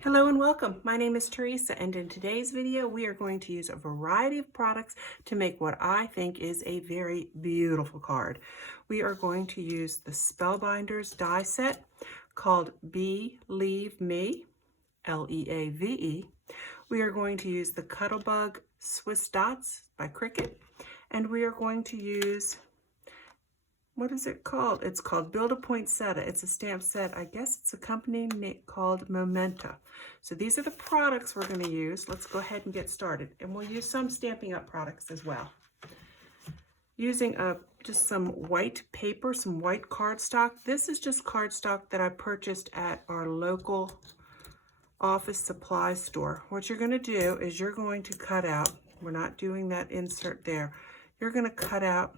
Hello and welcome. My name is Teresa, and in today's video we are going to use a variety of products to make what I think is a very beautiful card. We are going to use the Spellbinders die set called Believe Me, L-E-A-V-E. We are going to use the Cuttlebug Swiss Dots by Cricut, and we are going to use, what is it called? It's called Build a Poinsettia. It's a stamp set. I guess it's a company called Momenta. So these are the products we're going to use. Let's go ahead and get started. And we'll use some Stampin' Up! Products as well. Using just some white paper, some white cardstock. This is just cardstock that I purchased at our local office supply store. What you're going to do is you're going to cut out, we're not doing that insert there, you're going to cut out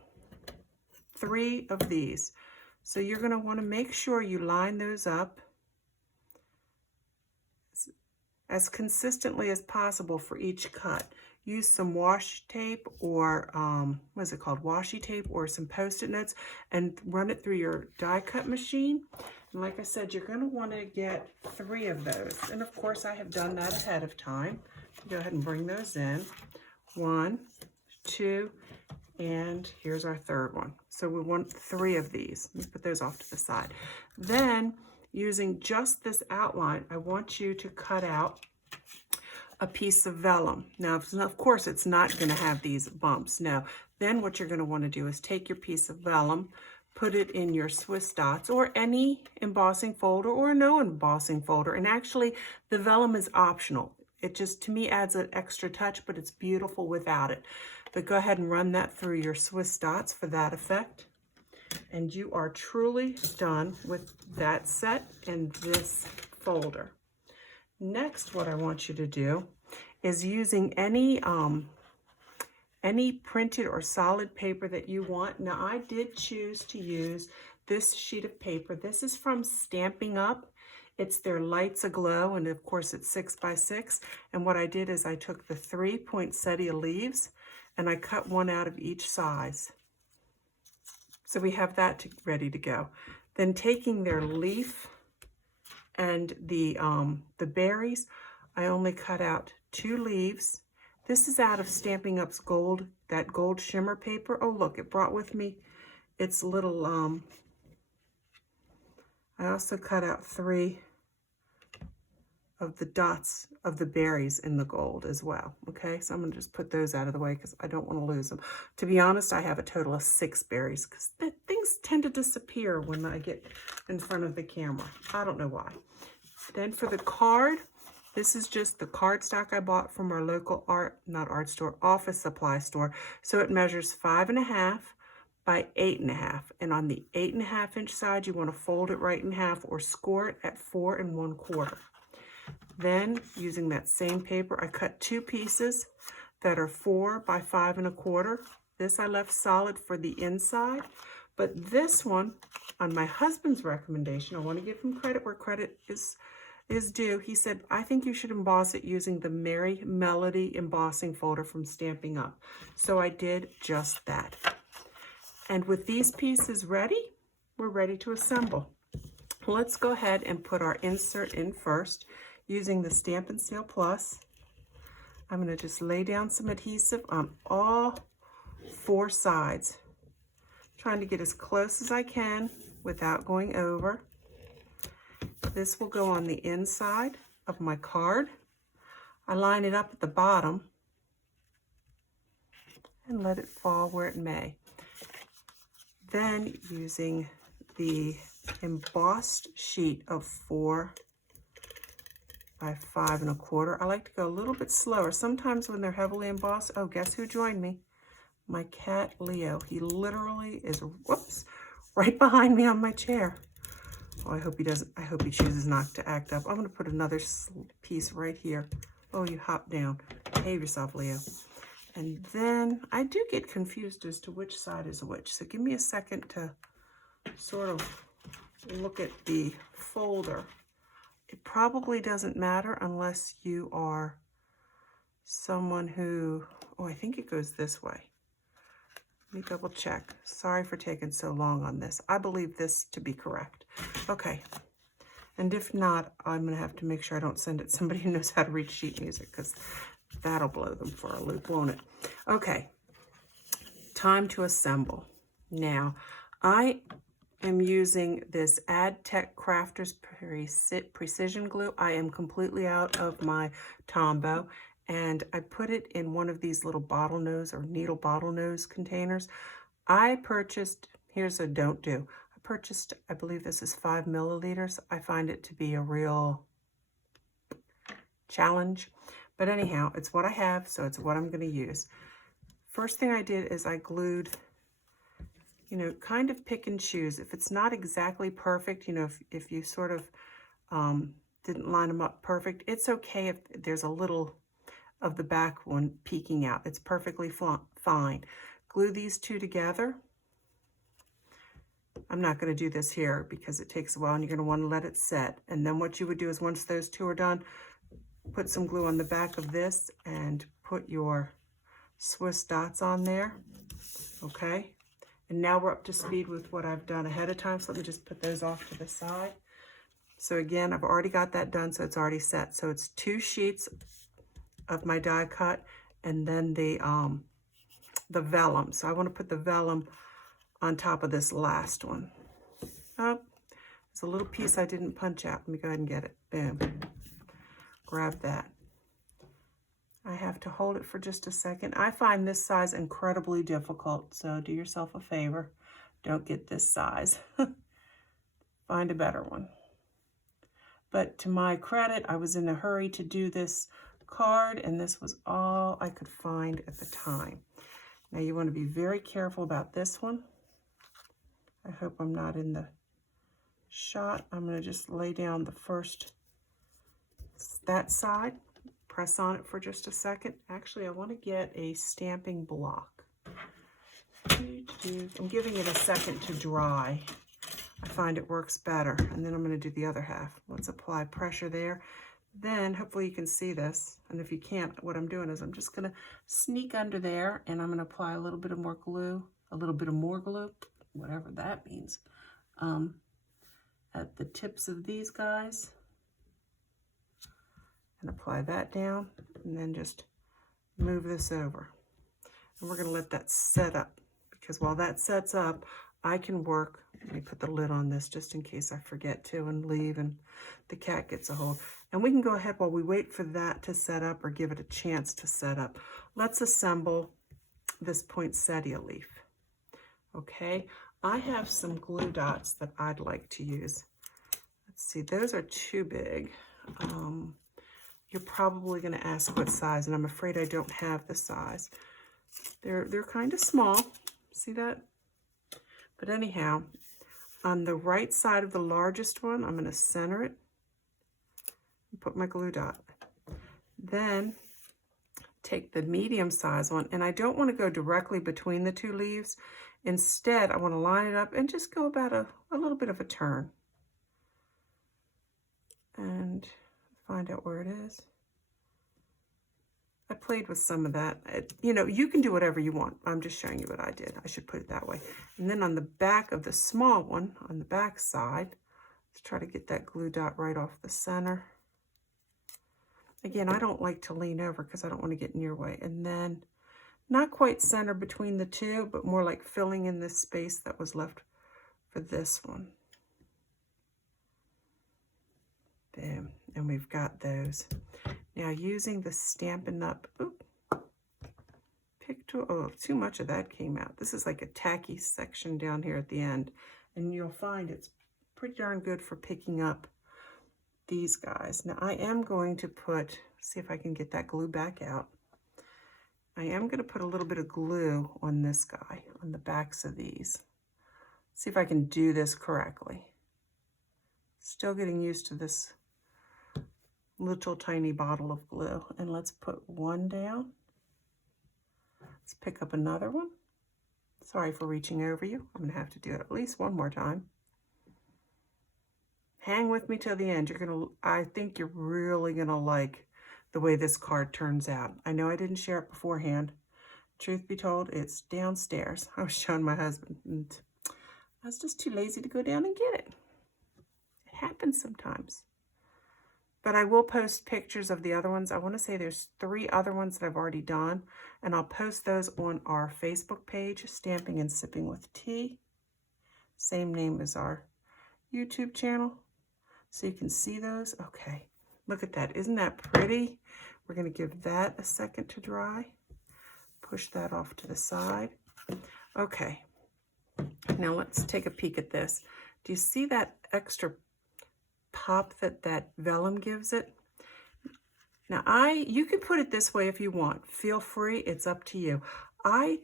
3 of these. So you're going to want to make sure you line those up as consistently as possible for each cut. Use some washi tape or what is it called? Washi tape or some Post-it notes and run it through your die cut machine. And like I said, you're going to want to get 3 of those. And of course, I have done that ahead of time. Go ahead and bring those in. 1, 2, and here's our third one. So we want 3 of these. Let me put those off to the side. Then, using just this outline, I want you to cut out a piece of vellum. Now, of course, it's not going to have these bumps. No. Then what you're going to want to do is take your piece of vellum, put it in your Swiss Dots or any embossing folder or no embossing folder. And actually, the vellum is optional. It just, to me, adds an extra touch, but it's beautiful without it. But go ahead and run that through your Swiss Dots for that effect. And you are truly done with that set and this folder. Next, what I want you to do is using any printed or solid paper that you want. Now, I did choose to use this sheet of paper. This is from Stampin' Up! It's their Lights Aglow, and of course it's 6 by 6. And what I did is I took the 3 poinsettia leaves and I cut one out of each size. So we have that ready to go. Then taking their leaf and the berries, I only cut out 2 leaves. This is out of Stampin' Up's gold, that gold shimmer paper. Oh look, it brought with me its little, I also cut out 3 of the dots of the berries in the gold as well. Okay, so I'm gonna just put those out of the way because I don't want to lose them. To be honest, I have a total of 6 berries because things tend to disappear when I get in front of the camera. I don't know why. Then for the card, this is just the cardstock I bought from our local office supply store. So it measures 5.5 by 8.5. And on the 8.5 inch side, you want to fold it right in half or score it at 4 1/4. Then, using that same paper, I cut 2 pieces that are 4 by 5 1/4. This I left solid for the inside, but this one, on my husband's recommendation, I want to give him credit where credit is due. He said, I think you should emboss it using the Merry Melody embossing folder from Stampin' Up! So I did just that. And with these pieces ready, we're ready to assemble. Let's go ahead and put our insert in first. Using the Stamp and Seal Plus, I'm going to just lay down some adhesive on all 4 sides, trying to get as close as I can without going over. This will go on the inside of my card. I line it up at the bottom and let it fall where it may. Then, using the embossed sheet of 4 by 5 1/4. I like to go a little bit slower. Sometimes when they're heavily embossed, oh, guess who joined me? My cat, Leo. He literally is, whoops, right behind me on my chair. Oh, I hope he chooses not to act up. I'm going to put another piece right here. Oh, you hop down. Behave yourself, Leo. And then I do get confused as to which side is which. So give me a second to sort of look at the folder. It probably doesn't matter unless you are someone who, oh, I think it goes this way. Let me double check. Sorry for taking so long on this. I believe this to be correct. Okay. And if not, I'm going to have to make sure I don't send it to somebody who knows how to read sheet music, because that'll blow them for a loop, won't it? Okay, time to assemble. Now, I am using this AdTech Crafters Precision Glue. I am completely out of my Tombow, and I put it in one of these little bottlenose or needle bottlenose containers. I purchased, here's a don't do. I purchased, I believe this is 5 milliliters. I find it to be a real challenge. But anyhow, it's what I have, so it's what I'm going to use. First thing I did is I glued, you know, kind of pick and choose. If it's not exactly perfect, you know, if you sort of didn't line them up perfect, it's okay if there's a little of the back one peeking out. It's perfectly fine. Glue these two together. I'm not going to do this here because it takes a while and you're going to want to let it set. And then what you would do is once those two are done, put some glue on the back of this and put your Swiss dots on there. Okay. And now we're up to speed with what I've done ahead of time. So let me just put those off to the side. So again, I've already got that done, so it's already set. So it's 2 sheets of my die cut and then the vellum. So I want to put the vellum on top of this last one. Oh, there's a little piece I didn't punch out. Let me go ahead and get it. Boom. Grab that. I have to hold it for just a second. I find this size incredibly difficult, so do yourself a favor. Don't get this size. Find a better one. But to my credit, I was in a hurry to do this card, and this was all I could find at the time. Now you want to be very careful about this one. I hope I'm not in the shot. I'm going to just lay down the first, that side. Press on it for just a second. Actually, I want to get a stamping block. I'm giving it a second to dry. I find it works better. And then I'm going to do the other half. Let's apply pressure there. Then hopefully you can see this. And if you can't, what I'm doing is I'm just going to sneak under there and I'm going to apply a little bit of more glue, whatever that means, at the tips of these guys. And apply that down and then just move this over. And we're going to let that set up, because while that sets up, I can work. Let me put the lid on this just in case I forget to and leave and the cat gets a hold. And we can go ahead while we wait for that to set up or give it a chance to set up. Let's assemble this poinsettia leaf. Okay, I have some glue dots that I'd like to use. Let's see, those are too big. You're probably going to ask what size, and I'm afraid I don't have the size. They're kind of small. See that? But anyhow, on the right side of the largest one, I'm going to center it and put my glue dot. Then take the medium size one, and I don't want to go directly between the two leaves. Instead, I want to line it up and just go about a little bit of a turn. And find out where it is. I played with some of that. You know, you can do whatever you want. I'm just showing you what I did. I should put it that way. And then on the back of the small one, on the back side, let's try to get that glue dot right off the center. Again, I don't like to lean over because I don't want to get in your way. And then not quite center between the two, but more like filling in this space that was left for this one. Boom, and we've got those. Now using the Stampin' Up, oh, too much of that came out. This is like a tacky section down here at the end, and you'll find it's pretty darn good for picking up these guys. Now I am going to put, see if I can get that glue back out. I am going to put a little bit of glue on this guy, on the backs of these. See if I can do this correctly. Still getting used to this little tiny bottle of glue. And let's put one down. Let's pick up another one. Sorry for reaching over you. I'm going to have to do it at least one more time. Hang with me till the end. I think you're really going to like the way this card turns out. I know I didn't share it beforehand. Truth be told, it's downstairs. I was showing my husband, and I was just too lazy to go down and get it. It happens sometimes. But I will post pictures of the other ones. I want to say there's 3 other ones that I've already done, and I'll post those on our Facebook page, Stamping and Sipping with Tea. Same name as our YouTube channel. So you can see those. Okay, look at that. Isn't that pretty? We're going to give that a second to dry. Push that off to the side. Okay, now let's take a peek at this. Do you see that extra pop that vellum gives it? Now you can put it this way if you want. Feel free, it's up to you. I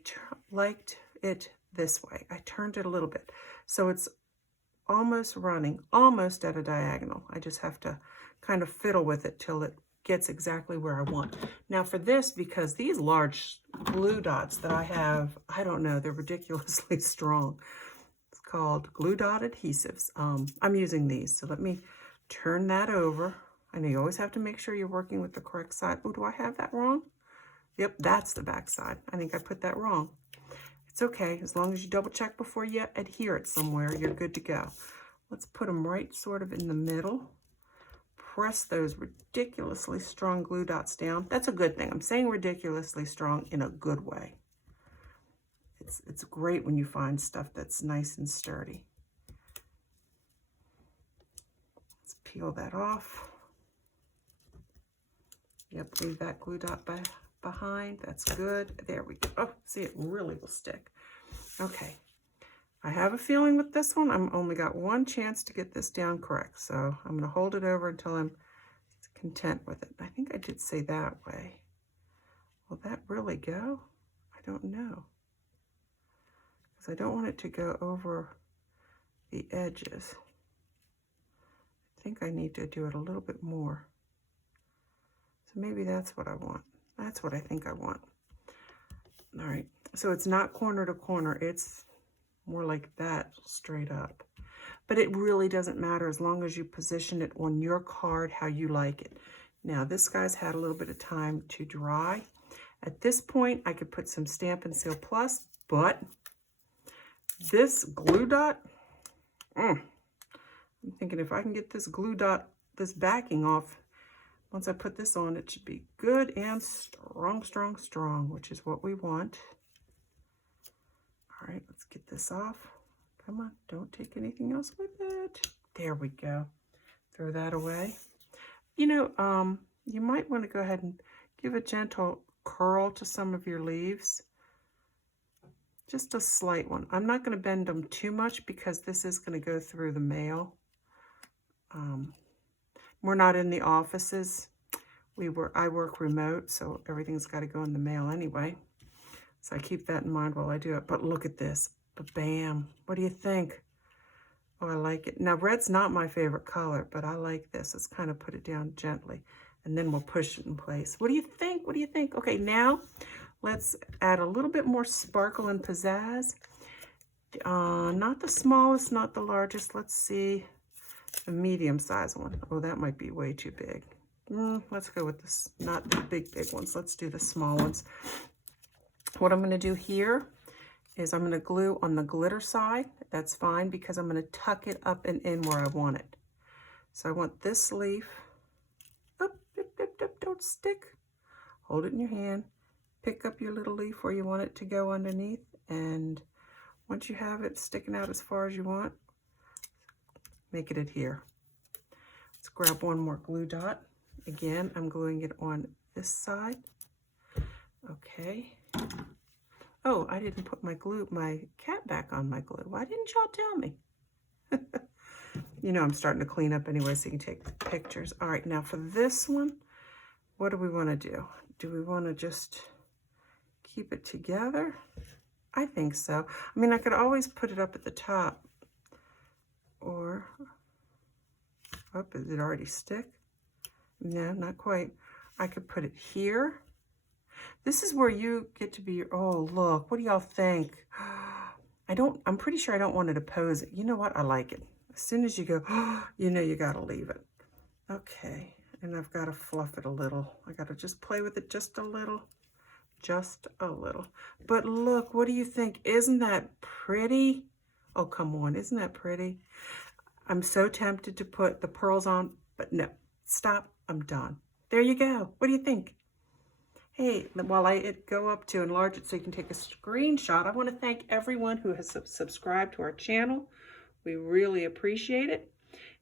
liked it this way. I turned it a little bit. So it's almost running, almost at a diagonal. I just have to kind of fiddle with it till it gets exactly where I want. Now for this, because these large glue dots that I have, I don't know, they're ridiculously strong. It's called glue dot adhesives. I'm using these, so let me turn that over. I know you always have to make sure you're working with the correct side. Oh, do I have that wrong? Yep, that's the back side. I think I put that wrong. It's okay, as long as you double check before you adhere it somewhere, you're good to go. Let's put them right sort of in the middle. Press those ridiculously strong glue dots down. That's a good thing. I'm saying ridiculously strong in a good way. It's great when you find stuff that's nice and sturdy. Let's peel that off. Yep, leave that glue dot behind. That's good. There we go. Oh, see, it really will stick. Okay. I have a feeling with this one, I'm only got one chance to get this down correct. So I'm going to hold it over until I'm content with it. I think I did say that way. Will that really go? I don't know. Because I don't want it to go over the edges. I think I need to do it a little bit more. So maybe that's what I want. That's what I think I want. All right. So it's not corner to corner. It's more like that straight up. But it really doesn't matter as long as you position it on your card how you like it. Now this guy's had a little bit of time to dry. At this point I could put some Stamp and Seal Plus, but this glue dot, I'm thinking if I can get this glue dot, this backing off, once I put this on, it should be good and strong, strong, strong, which is what we want. All right, let's get this off. Come on, don't take anything else with it. There we go. Throw that away. You know, you might want to go ahead and give a gentle curl to some of your leaves. Just a slight one. I'm not going to bend them too much because this is going to go through the mail. We're not in the offices. I work remote, so everything's got to go in the mail anyway. So I keep that in mind while I do it. But look at this. Bam. What do you think? Oh, I like it. Now, red's not my favorite color, but I like this. Let's kind of put it down gently, and then we'll push it in place. What do you think? What do you think? Okay, now let's add a little bit more sparkle and pizzazz. Not the smallest, not the largest. Let's see. A medium-sized one. Oh, that might be way too big. Let's go with this. Not the big ones. Let's do the small ones. What I'm going to do here is I'm going to glue on the glitter side. That's fine because I'm going to tuck it up and in where I want it. So I want this leaf. Up, don't stick. Hold it in your hand. Pick up your little leaf where you want it to go underneath. And once you have it sticking out as far as you want, make it adhere. Let's grab one more glue dot. Again, I'm gluing it on this side. Okay. Oh, I didn't put my cat back on my glue. Why didn't y'all tell me? You know, I'm starting to clean up anyway so you can take pictures. All right, now for this one, what do we want to do? Do we want to just keep it together? I think so. I mean, I could always put it up at the top. Or, oh, did it already stick? No, not quite. I could put it here. This is where you get to be, oh, look, what do y'all think? I'm pretty sure I don't want to oppose it. You know what? I like it. As soon as you go, you know you got to leave it. Okay, and I've got to fluff it a little. I got to just play with it just a little. Just a little. But look, what do you think? Isn't that pretty? Oh, come on. Isn't that pretty? I'm so tempted to put the pearls on, but no, stop, I'm done. There you go. What do you think? Hey, while I go up to enlarge it so you can take a screenshot, I want to thank everyone who has subscribed to our channel. We really appreciate it.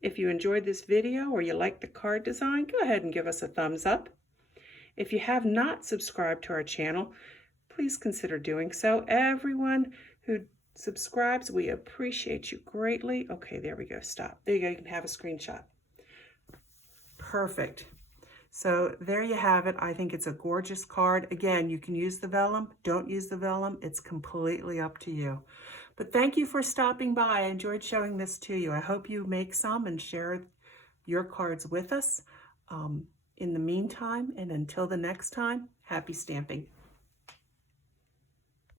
If you enjoyed this video or you like the card design, go ahead and give us a thumbs up. If you have not subscribed to our channel, please consider doing so. Everyone who subscribes, we appreciate you greatly. Okay, there we go. Stop. There you go. You can have a screenshot. Perfect. So there you have it. I think it's a gorgeous card. Again, you can use the vellum. Don't use the vellum. It's completely up to you. But thank you for stopping by. I enjoyed showing this to you. I hope you make some and share your cards with us. In the meantime, and until the next time, happy stamping.